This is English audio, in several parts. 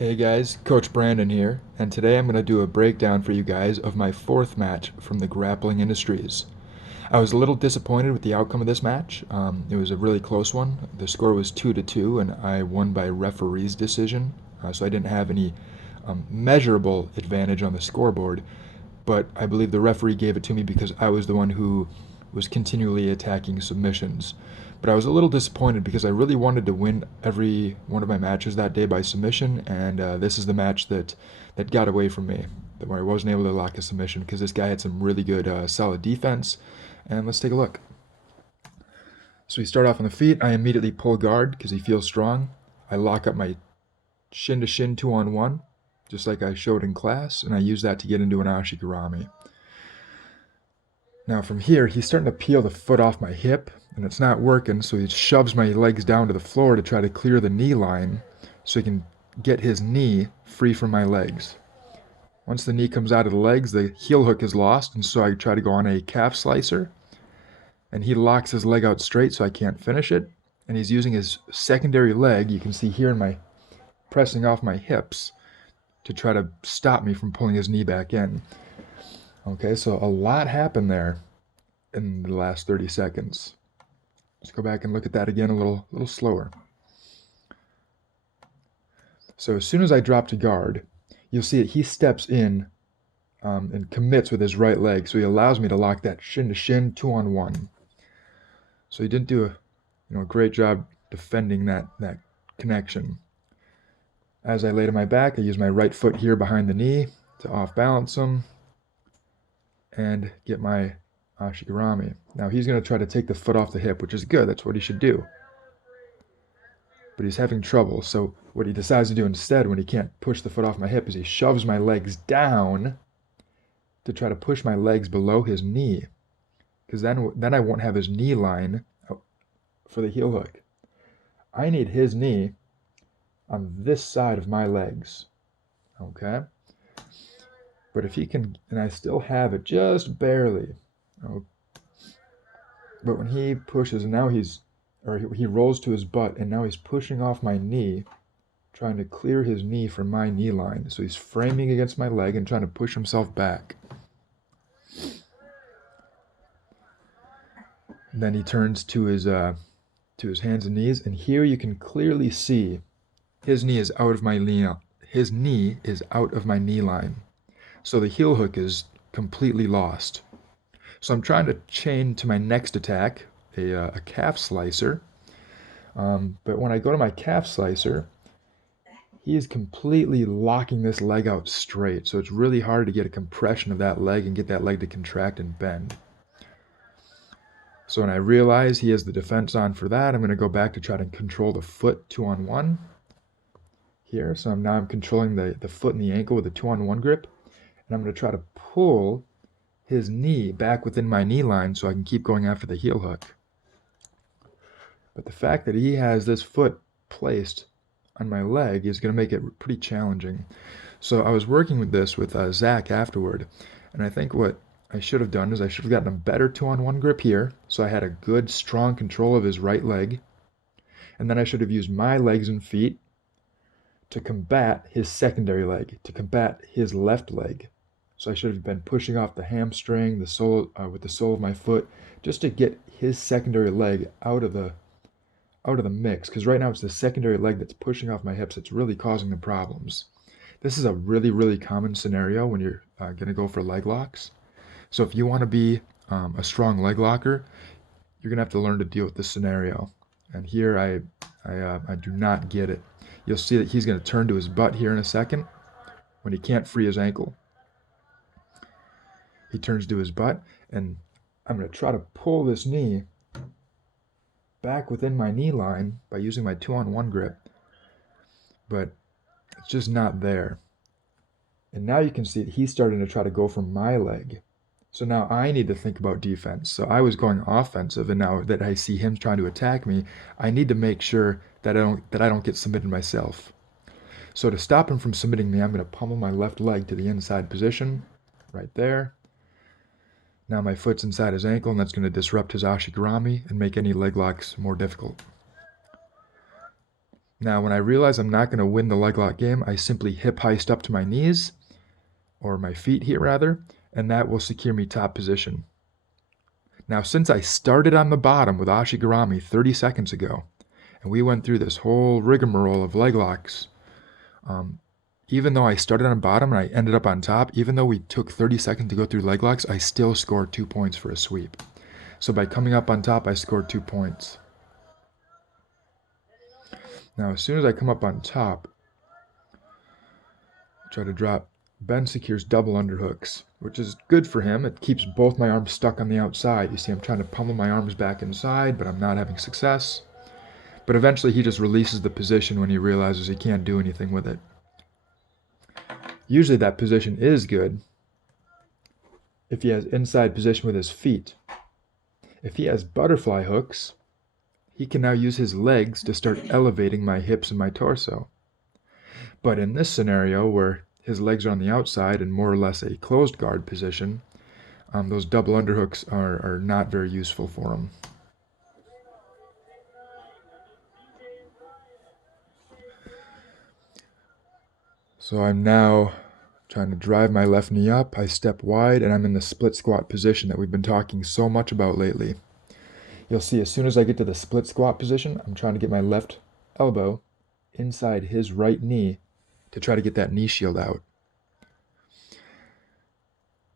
Hey guys, Coach Brandon here, and today I'm going to do a breakdown for you guys of my fourth match from the Grappling Industries. I was a little disappointed with the outcome of this match. It was a really close one. The score was 2-2, and I won by referee's decision, so I didn't have any measurable advantage on the scoreboard, but I believe the referee gave it to me because I was the one who was continually attacking submissions. But I was a little disappointed because I really wanted to win every one of my matches that day by submission, and this is the match that got away from me, where I wasn't able to lock a submission because this guy had some really good, solid defense. And let's take a look. So we start off on the feet. I immediately pull guard because he feels strong. I lock up my shin to shin 2-on-1, just like I showed in class, and I use that to get into an ashigarami. Now from here, he's starting to peel the foot off my hip, and it's not working, so he shoves my legs down to the floor to try to clear the knee line so he can get his knee free from my legs. Once the knee comes out of the legs, the heel hook is lost, and so I try to go on a calf slicer, and he locks his leg out straight so I can't finish it, and he's using his secondary leg, you can see here in my pressing off my hips, to try to stop me from pulling his knee back in. Okay, so a lot happened there in the last 30 seconds. Let's go back and look at that again a little slower. So as soon as I drop to guard, you'll see that he steps in and commits with his right leg. So he allows me to lock that shin to shin 2-on-1. So he didn't do a great job defending that connection. As I lay to my back, I use my right foot here behind the knee to off balance him and get my ashigarami. Now he's going to try to take the foot off the hip, which is good. That's what he should do. But he's having trouble. So what he decides to do instead when he can't push the foot off my hip is he shoves my legs down to try to push my legs below his knee. Because then I won't have his knee line for the heel hook. I need his knee on this side of my legs. Okay? But if he can, and I still have it just barely. Oh, but when he pushes, and now he rolls to his butt, and now he's pushing off my knee, trying to clear his knee from my knee line. So he's framing against my leg and trying to push himself back. And then he turns to his hands and knees, and here you can clearly see his knee is out of my knee. His knee is out of my knee line. So the heel hook is completely lost. So I'm trying to chain to my next attack, a calf slicer. But when I go to my calf slicer, he is completely locking this leg out straight. So it's really hard to get a compression of that leg and get that leg to contract and bend. So when I realize he has the defense on for that, I'm going to go back to try to control the foot 2-on-1 here. So now I'm controlling the foot and the ankle with a 2-on-1 grip. And I'm going to try to pull his knee back within my knee line so I can keep going after the heel hook. But the fact that he has this foot placed on my leg is going to make it pretty challenging. So I was working with this with Zach afterward, and I think what I should have done is I should have gotten a better 2-on-1 grip here, so I had a good, strong control of his right leg, and then I should have used my legs and feet to combat his secondary leg, to combat his left leg. So I should have been pushing off the hamstring, the sole with the sole of my foot, just to get his secondary leg out of the mix. Because right now it's the secondary leg that's pushing off my hips that's really causing the problems. This is a really, really common scenario when you're going to go for leg locks. So if you want to be a strong leg locker, you're going to have to learn to deal with this scenario. And here I do not get it. You'll see that he's going to turn to his butt here in a second when he can't free his ankle. He turns to his butt, and I'm going to try to pull this knee back within my knee line by using my 2-on-1 grip. But it's just not there. And now you can see that he's starting to try to go for my leg. So now I need to think about defense. So I was going offensive, and now that I see him trying to attack me, I need to make sure that I don't get submitted myself. So to stop him from submitting me, I'm going to pummel my left leg to the inside position, right there. Now my foot's inside his ankle, and that's going to disrupt his ashigarami and make any leg locks more difficult. Now, when I realize I'm not going to win the leg lock game, I simply hip heist up to my knees, or my feet here rather, and that will secure me top position. Now, since I started on the bottom with Ashigarami 30 seconds ago, and we went through this whole rigmarole of leg locks, even though I started on bottom and I ended up on top, even though we took 30 seconds to go through leg locks, I still scored 2 points for a sweep. So by coming up on top, I scored 2 points. Now, as soon as I come up on top, I try to drop. Ben secures double underhooks, which is good for him. It keeps both my arms stuck on the outside. You see, I'm trying to pummel my arms back inside, but I'm not having success. But eventually he just releases the position when he realizes he can't do anything with it. Usually that position is good if he has inside position with his feet. If he has butterfly hooks, he can now use his legs to start elevating my hips and my torso. But in this scenario where his legs are on the outside and more or less a closed guard position, those double underhooks are not very useful for him. So I'm now trying to drive my left knee up. I step wide and I'm in the split squat position that we've been talking so much about lately. You'll see as soon as I get to the split squat position, I'm trying to get my left elbow inside his right knee to try to get that knee shield out.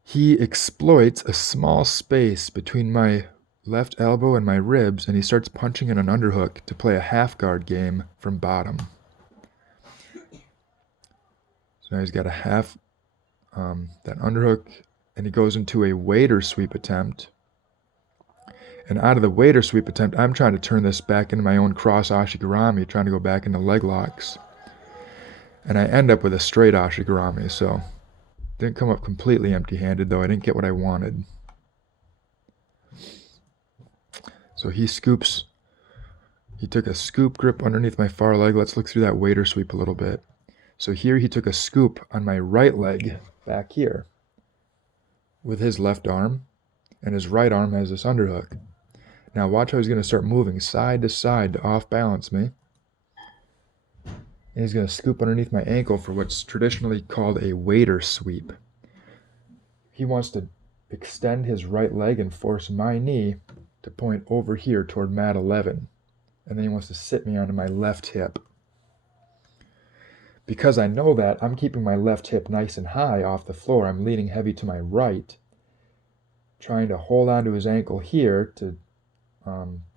He exploits a small space between my left elbow and my ribs, and he starts punching in an underhook to play a half guard game from bottom. So now he's got a half, that underhook, and he goes into a waiter sweep attempt. And out of the waiter sweep attempt, I'm trying to turn this back into my own cross Ashigarami, trying to go back into leg locks. And I end up with a straight Ashigarami, so didn't come up completely empty-handed, though I didn't get what I wanted. So he scoops. He took a scoop grip underneath my far leg. Let's look through that waiter sweep a little bit. So here he took a scoop on my right leg back here with his left arm, and his right arm has this underhook. Now watch how he's going to start moving side to side to off-balance me. And he's going to scoop underneath my ankle for what's traditionally called a waiter sweep. He wants to extend his right leg and force my knee to point over here toward mat 11. And then he wants to sit me onto my left hip. Because I know that, I'm keeping my left hip nice and high off the floor. I'm leaning heavy to my right, trying to hold onto his ankle here to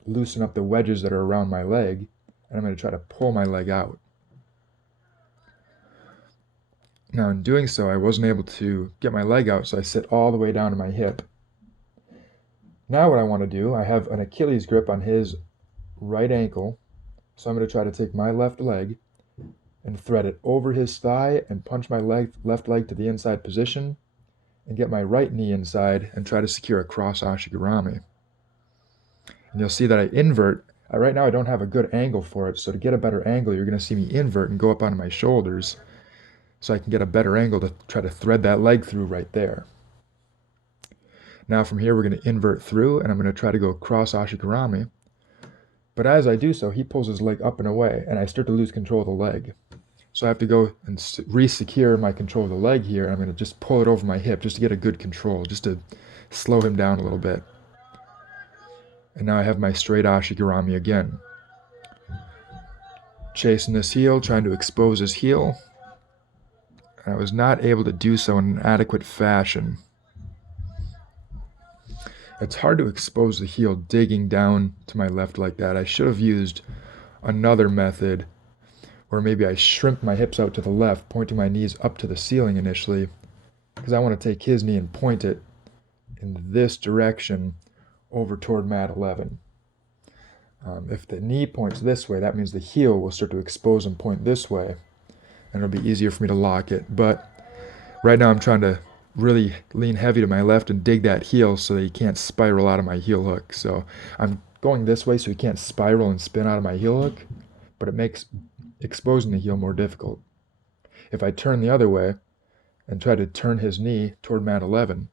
loosen up the wedges that are around my leg, and I'm going to try to pull my leg out. Now in doing so, I wasn't able to get my leg out, so I sit all the way down to my hip. Now what I want to do, I have an Achilles grip on his right ankle, so I'm going to try to take my left leg and thread it over his thigh and punch my left leg to the inside position and get my right knee inside and try to secure a cross Ashigarami. And you'll see that I invert. Right now I don't have a good angle for it, so to get a better angle, you're going to see me invert and go up onto my shoulders so I can get a better angle to try to thread that leg through right there. Now from here we're going to invert through, and I'm going to try to go cross Ashigarami. But as I do so, he pulls his leg up and away, and I start to lose control of the leg. So I have to go and re-secure my control of the leg here, and I'm going to just pull it over my hip just to get a good control, just to slow him down a little bit. And now I have my straight Ashigarami again. Chasing this heel, trying to expose his heel. And I was not able to do so in an adequate fashion. It's hard to expose the heel digging down to my left like that. I should have used another method where maybe I shrimp my hips out to the left, pointing my knees up to the ceiling initially, because I want to take his knee and point it in this direction over toward mat 11. If the knee points this way, that means the heel will start to expose and point this way, and it'll be easier for me to lock it. But right now I'm trying to really lean heavy to my left and dig that heel so that he can't spiral out of my heel hook. So I'm going this way so he can't spiral and spin out of my heel hook, but it makes exposing the heel more difficult. If I turn the other way and try to turn his knee toward mat 11,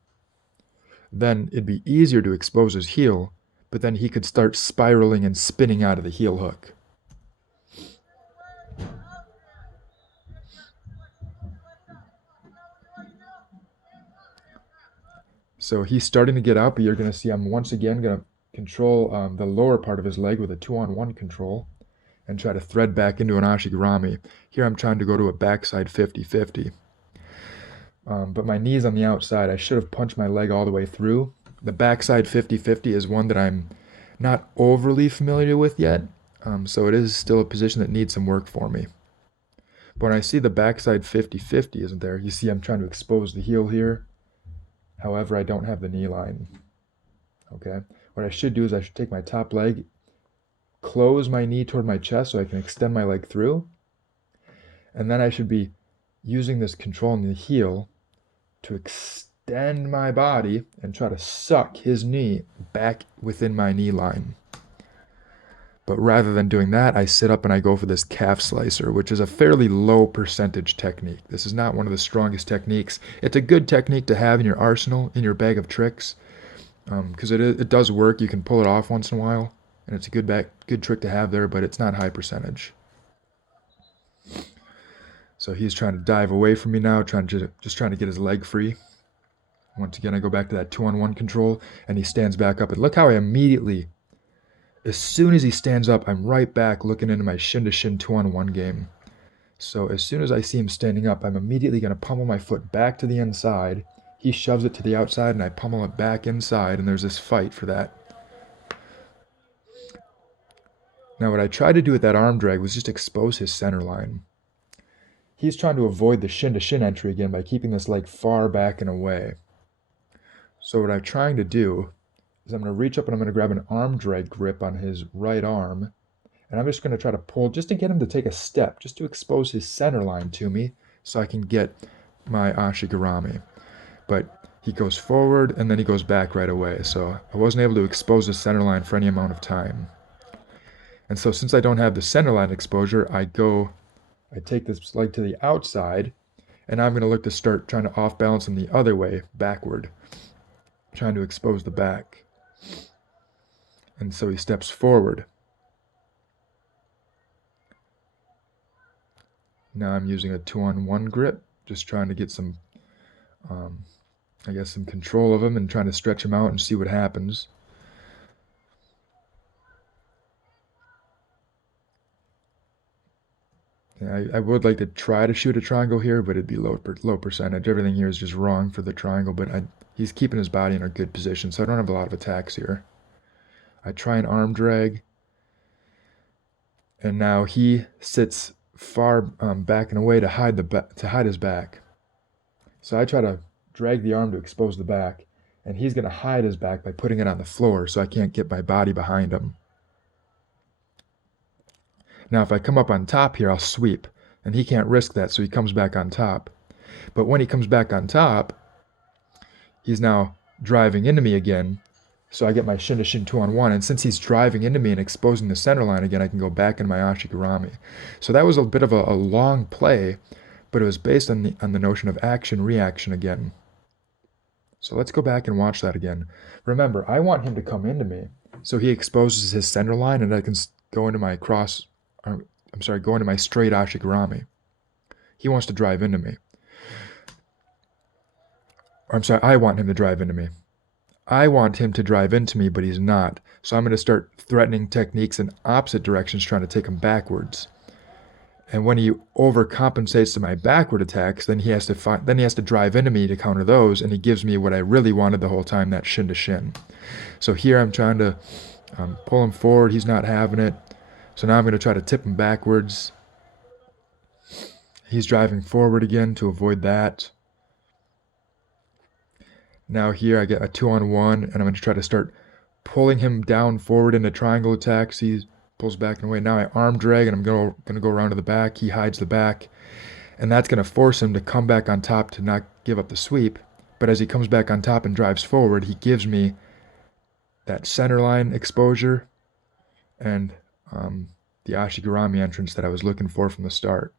then it'd be easier to expose his heel, but then he could start spiraling and spinning out of the heel hook. So he's starting to get out, but you're going to see I'm once again going to control the lower part of his leg with a 2-on-1 control and try to thread back into an Ashigarami. Here I'm trying to go to a backside 50-50. But my knee's on the outside. I should have punched my leg all the way through. The backside 50-50 is one that I'm not overly familiar with yet, so it is still a position that needs some work for me. But when I see the backside 50-50 isn't there, you see I'm trying to expose the heel here. However, I don't have the knee line. Okay, what I should do is I should take my top leg, close my knee toward my chest so I can extend my leg through, and then I should be using this control in the heel to extend my body and try to suck his knee back within my knee line. But rather than doing that, I sit up and I go for this calf slicer, which is a fairly low percentage technique. This is not one of the strongest techniques. It's a good technique to have in your arsenal, in your bag of tricks, because it does work. You can pull it off once in a while, and it's a good trick to have there, but it's not high percentage. So he's trying to dive away from me now, just trying to get his leg free. Once again, I go back to that 2-on-1 control, and he stands back up. And look how I immediately, as soon as he stands up, I'm right back looking into my shin-to-shin 2-on-1 game. So as soon as I see him standing up, I'm immediately going to pummel my foot back to the inside. He shoves it to the outside, and I pummel it back inside, and there's this fight for that. Now, what I tried to do with that arm drag was just expose his center line. He's trying to avoid the shin-to-shin entry again by keeping this leg far back and away. So what I'm trying to do is I'm going to reach up and I'm going to grab an arm drag grip on his right arm. And I'm just going to try to pull just to get him to take a step, just to expose his center line to me so I can get my Ashigarami. But he goes forward and then he goes back right away. So I wasn't able to expose the center line for any amount of time. And so since I don't have the center line exposure, I take this leg to the outside, and I'm going to look to start trying to off balance him the other way, backward, trying to expose the back. And so he steps forward. Now I'm using a 2-on-1 grip, just trying to get some, some control of him and trying to stretch him out and see what happens. I would like to try to shoot a triangle here, but it'd be low percentage. Everything here is just wrong for the triangle, but he's keeping his body in a good position, so I don't have a lot of attacks here. I try an arm drag, and now he sits far back and away to hide his back. So I try to drag the arm to expose the back, and he's going to hide his back by putting it on the floor so I can't get my body behind him. Now, if I come up on top here, I'll sweep, and he can't risk that, so he comes back on top. But when he comes back on top, he's now driving into me again, so I get my shin-to-shin 2-on-1, and since he's driving into me and exposing the center line again, I can go back in my Ashigarami. So that was a bit of a long play, but it was based on the notion of action-reaction again. So let's go back and watch that again. Remember, I want him to come into me, so he exposes his center line, and I can go into my go into my straight Ashigarami. He wants to drive into me. I want him to drive into me. I want him to drive into me, but he's not. So I'm going to start threatening techniques in opposite directions, trying to take him backwards. And when he overcompensates to my backward attacks, then he has to drive into me to counter those, and he gives me what I really wanted the whole time, that shin to shin. So here I'm trying to pull him forward. He's not having it. So now I'm going to try to tip him backwards. He's driving forward again to avoid that. Now here I get a 2-on-1, and I'm going to try to start pulling him down forward into triangle attacks. He pulls back and away. Now I arm drag, and I'm going to go around to the back. He hides the back, and that's going to force him to come back on top to not give up the sweep. But as he comes back on top and drives forward, he gives me that center line exposure and the Ashigarami entrance that I was looking for from the start.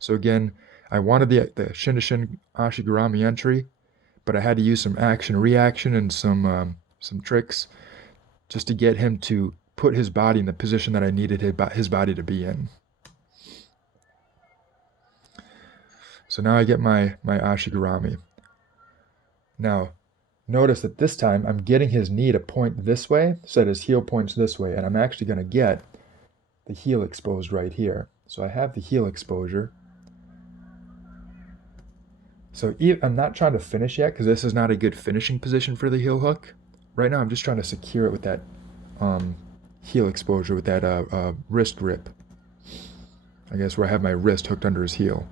So again, I wanted the shin-to-shin Ashigarami entry, but I had to use some action-reaction and some tricks just to get him to put his body in the position that I needed his body to be in. So now I get my Ashigarami. Now notice that this time I'm getting his knee to point this way so that his heel points this way, and I'm actually going to get the heel exposed right here. So I have the heel exposure. So I'm not trying to finish yet because this is not a good finishing position for the heel hook. Right now I'm just trying to secure it with that heel exposure, with that wrist grip. I guess where I have my wrist hooked under his heel.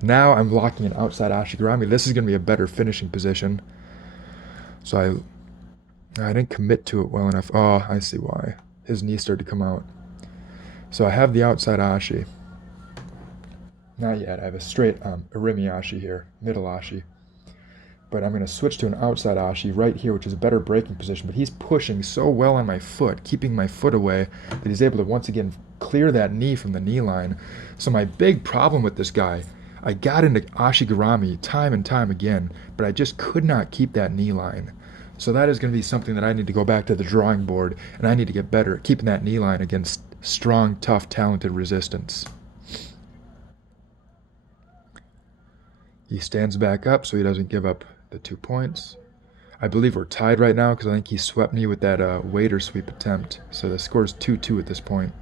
Now I'm locking an outside ashigarami. This is going to be a better finishing position. So I didn't commit to it well enough. Oh, I see why. His knee started to come out. So I have the outside ashi. Not yet. I have a straight irimi ashi here, middle ashi. But I'm going to switch to an outside ashi right here, which is a better braking position. But he's pushing so well on my foot, keeping my foot away, that he's able to once again clear that knee from the knee line. So my big problem with this guy, I got into ashigarami time and time again, but I just could not keep that knee line. So that is going to be something that I need to go back to the drawing board, and I need to get better at keeping that knee line against strong, tough, talented resistance. He stands back up so he doesn't give up the 2 points. I believe we're tied right now because I think he swept me with that waiter sweep attempt. So the score is 2-2 at this point.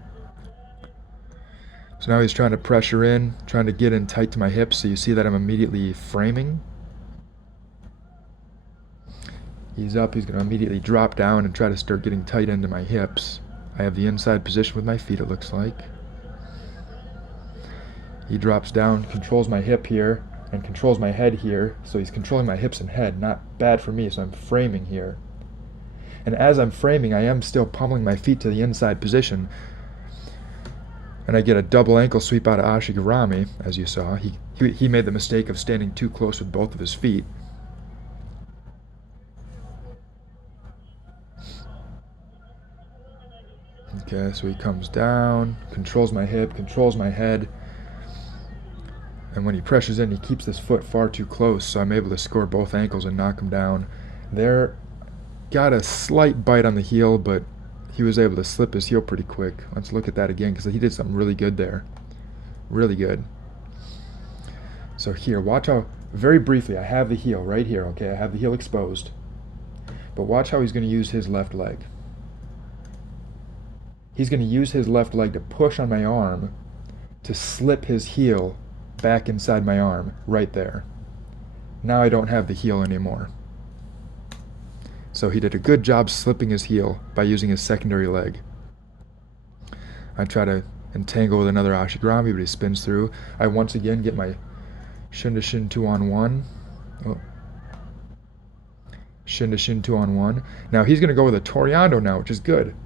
So now he's trying to pressure in, trying to get in tight to my hips. So you see that I'm immediately framing. He's up, he's going to immediately drop down and try to start getting tight into my hips. I have the inside position with my feet, it looks like. He drops down, controls my hip here, and controls my head here. So he's controlling my hips and head, not bad for me, so I'm framing here. And as I'm framing, I am still pummeling my feet to the inside position. And I get a double ankle sweep out of ashigarami, as you saw. He made the mistake of standing too close with both of his feet. Okay, so he comes down, controls my hip, controls my head. And when he pressures in, he keeps this foot far too close, so I'm able to score both ankles and knock him down. There, got a slight bite on the heel, but he was able to slip his heel pretty quick. Let's look at that again, because he did something really good there. Really good. So here, watch how, very briefly, I have the heel right here, okay? I have the heel exposed. But watch how he's going to use his left leg. He's going to use his left leg to push on my arm to slip his heel back inside my arm, right there. Now I don't have the heel anymore. So he did a good job slipping his heel by using his secondary leg. I try to entangle with another ashigarami, but he spins through. I once again get my shin to shin 2-on-1. Oh. Shin to shin 2-on-1. Now he's going to go with a Toreando now, which is good.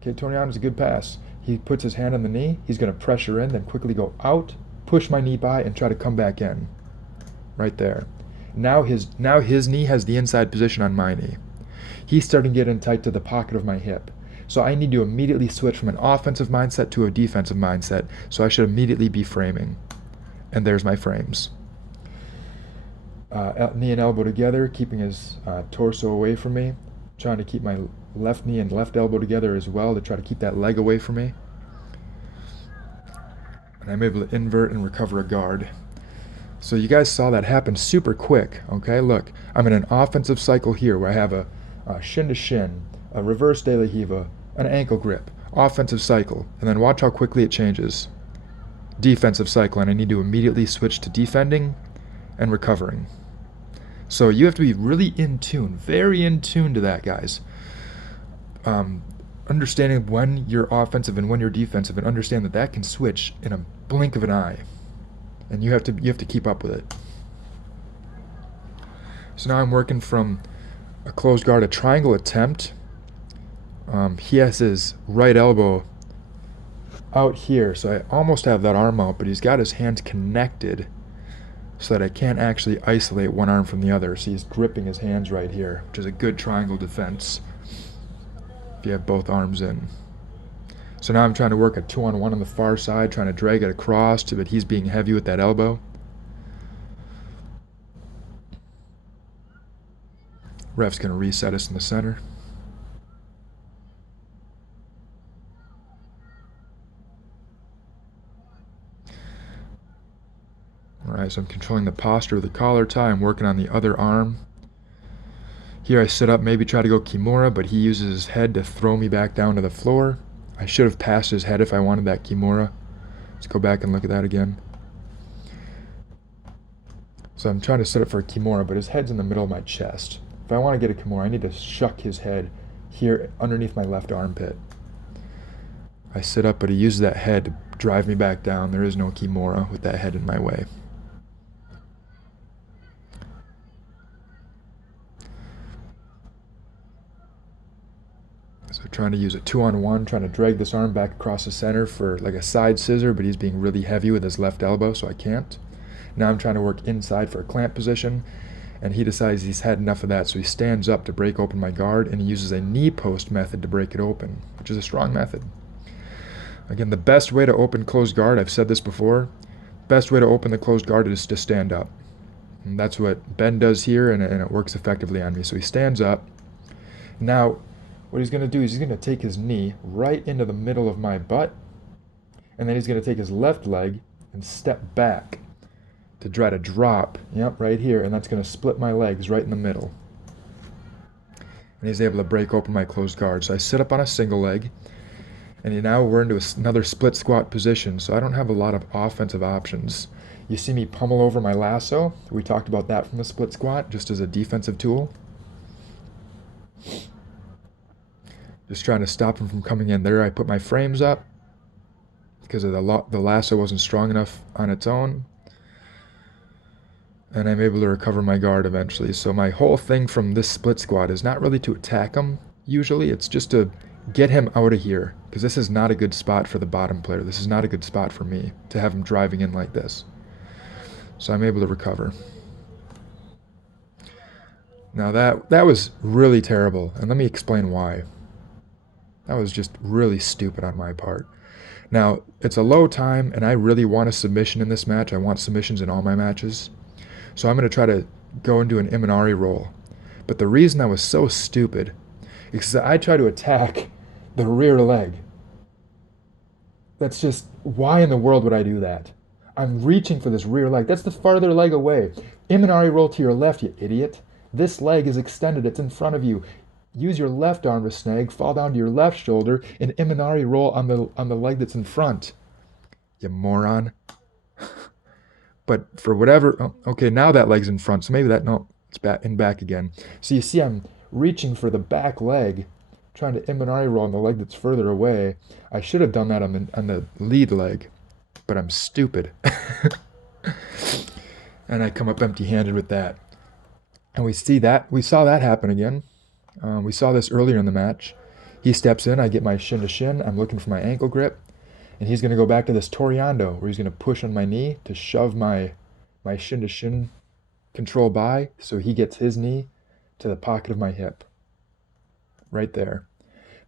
Okay, Toreando's a good pass. He puts his hand on the knee. He's going to pressure in, then quickly go out, push my knee by, and try to come back in. Right there. Now his knee has the inside position on my knee. He's starting to get in tight to the pocket of my hip. So I need to immediately switch from an offensive mindset to a defensive mindset. So I should immediately be framing. And there's my frames. Knee and elbow together, keeping his torso away from me. Trying to keep my left knee and left elbow together as well to try to keep that leg away from me. And I'm able to invert and recover a guard. So you guys saw that happen super quick, okay? Look, I'm in an offensive cycle here where I have a shin to shin, a reverse de la Riva, an ankle grip, offensive cycle, and then watch how quickly it changes. Defensive cycle, and I need to immediately switch to defending and recovering. So you have to be really in tune, very in tune to that, guys. Understanding when you're offensive and when you're defensive, and understand that that can switch in a blink of an eye, and you have to keep up with it. So now I'm working from a closed guard, a triangle attempt. He has his right elbow out here, so I almost have that arm out, but he's got his hands connected so that I can't actually isolate one arm from the other. So he's gripping his hands right here, which is a good triangle defense if you have both arms in. So now I'm trying to work a 2-on-1 on the far side, trying to drag it across, but he's being heavy with that elbow. Ref's going to reset us in the center. Alright, so I'm controlling the posture of the collar tie. I'm working on the other arm. Here I sit up, maybe try to go Kimura, but he uses his head to throw me back down to the floor. I should have passed his head if I wanted that Kimura. Let's go back and look at that again. So I'm trying to set up for a Kimura, but his head's in the middle of my chest. If I want to get a Kimura, I need to shuck his head here underneath my left armpit. I sit up, but he uses that head to drive me back down. There is no Kimura with that head in my way. So trying to use a 2-on-1, trying to drag this arm back across the center for like a side scissor, but he's being really heavy with his left elbow, so I can't. Now I'm trying to work inside for a clamp position, and he decides he's had enough of that, so he stands up to break open my guard, and he uses a knee post method to break it open, which is a strong method. Again, the best way to open closed guard, I've said this before, best way to open the closed guard is to stand up. And that's what Ben does here, and it works effectively on me. So he stands up. Now, what he's going to do is he's going to take his knee right into the middle of my butt, and then he's going to take his left leg and step back to try to drop, right here, and that's going to split my legs right in the middle. And he's able to break open my closed guard. So I sit up on a single leg, and now we're into another split squat position, so I don't have a lot of offensive options. You see me pummel over my lasso. We talked about that from the split squat, just as a defensive tool. Just trying to stop him from coming in there. I put my frames up because of the lasso wasn't strong enough on its own. And I'm able to recover my guard eventually. So my whole thing from this split squat is not really to attack him, usually. It's just to get him out of here, because this is not a good spot for the bottom player. This is not a good spot for me, to have him driving in like this. So I'm able to recover. Now that was really terrible, and let me explain why. That was just really stupid on my part. Now, it's a low time, and I really want a submission in this match. I want submissions in all my matches. So I'm going to try to go into an Imanari roll. But the reason I was so stupid is because I try to attack the rear leg. That's just, why in the world would I do that? I'm reaching for this rear leg. That's the farther leg away. Imanari roll to your left, you idiot. This leg is extended. It's in front of you. Use your left arm to snag, fall down to your left shoulder, and Imanari roll on the leg that's in front. You moron. But for whatever, okay, now that leg's in front, so maybe it's back again. So you see I'm reaching for the back leg, trying to Imanari roll on the leg that's further away. I should have done that on the lead leg, but I'm stupid. And I come up empty-handed with that. And we saw that happen again. We saw this earlier in the match. He steps in, I get my shin to shin, I'm looking for my ankle grip. And he's going to go back to this Toreando, where he's going to push on my knee to shove my shin-to-shin control by, so he gets his knee to the pocket of my hip. Right there.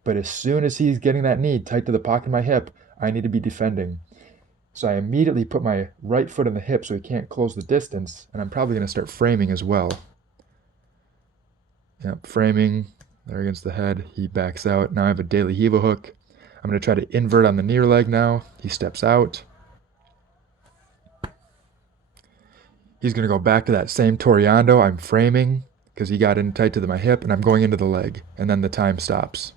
But as soon as he's getting that knee tight to the pocket of my hip, I need to be defending. So I immediately put my right foot in the hip so he can't close the distance, and I'm probably going to start framing as well. Yep, framing, there against the head. He backs out. Now I have a De La Riva hook. I'm going to try to invert on the near leg now. He steps out. He's going to go back to that same Toreando. I'm framing because he got in tight to my hip, and I'm going into the leg, and then the time stops.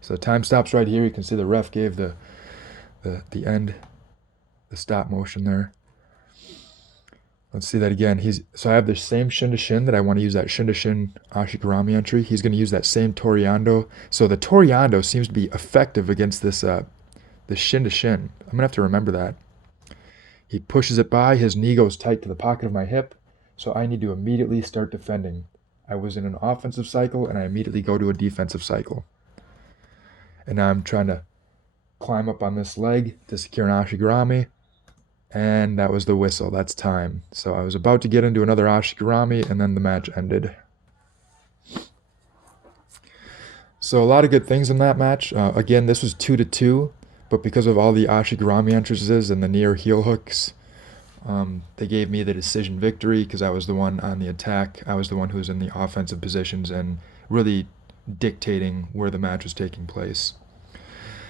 So the time stops right here. You can see the ref gave the end, the stop motion there. Let's see that again. So I have the same shin-to-shin that I want to use that shin-to-shin Ashigarami entry. He's going to use that same Toreando. So the Toreando seems to be effective against this shin-to-shin. I'm going to have to remember that. He pushes it by. His knee goes tight to the pocket of my hip. So I need to immediately start defending. I was in an offensive cycle, and I immediately go to a defensive cycle. And now I'm trying to climb up on this leg to secure an Ashigarami. And that was the whistle. That's time. So I was about to get into another Ashigarami, and then the match ended. So a lot of good things in that match. Again, this was 2-2, but because of all the Ashigarami entrances and the near heel hooks, they gave me the decision victory because I was the one on the attack. I was the one who was in the offensive positions and really dictating where the match was taking place.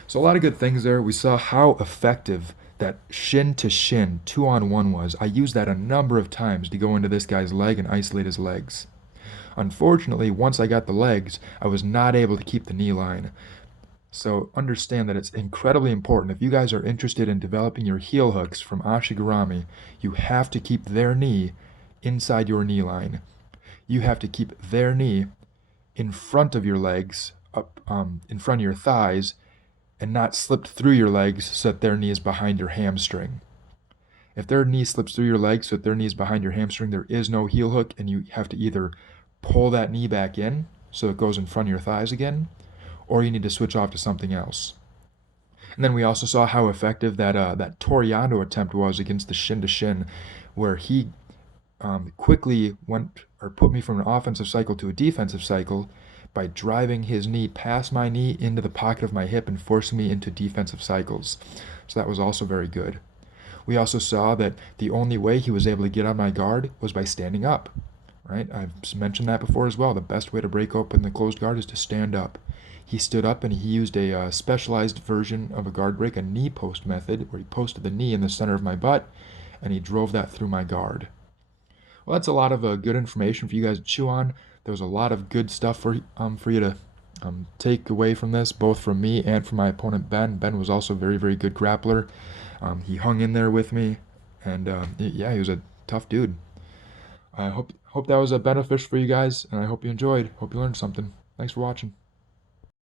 So a lot of good things there. We saw how effective that shin-to-shin 2-on-1 was. I used that a number of times to go into this guy's leg and isolate his legs. Unfortunately, once I got the legs, I was not able to keep the knee line. So understand that it's incredibly important. If you guys are interested in developing your heel hooks from Ashigarami, you have to keep their knee inside your knee line. You have to keep their knee in front of your legs, up in front of your thighs, and not slipped through your legs so that their knee is behind your hamstring. If their knee slips through your legs so that their knee is behind your hamstring, there is no heel hook, and you have to either pull that knee back in so it goes in front of your thighs again, or you need to switch off to something else. And then we also saw how effective that Toriano attempt was against the shin to shin, where he quickly went or put me from an offensive cycle to a defensive cycle by driving his knee past my knee into the pocket of my hip and forcing me into defensive cycles. So that was also very good. We also saw that the only way he was able to get on my guard was by standing up. Right? I've mentioned that before as well. The best way to break open the closed guard is to stand up. He stood up and he used a specialized version of a guard break, a knee post method, where he posted the knee in the center of my butt and he drove that through my guard. Well, that's a lot of good information for you guys to chew on. There was a lot of good stuff for you to take away from this, both from me and from my opponent Ben. Ben was also a very, very good grappler. He hung in there with me, and yeah, he was a tough dude. I hope that was beneficial for you guys, and I hope you enjoyed. Hope you learned something. Thanks for watching.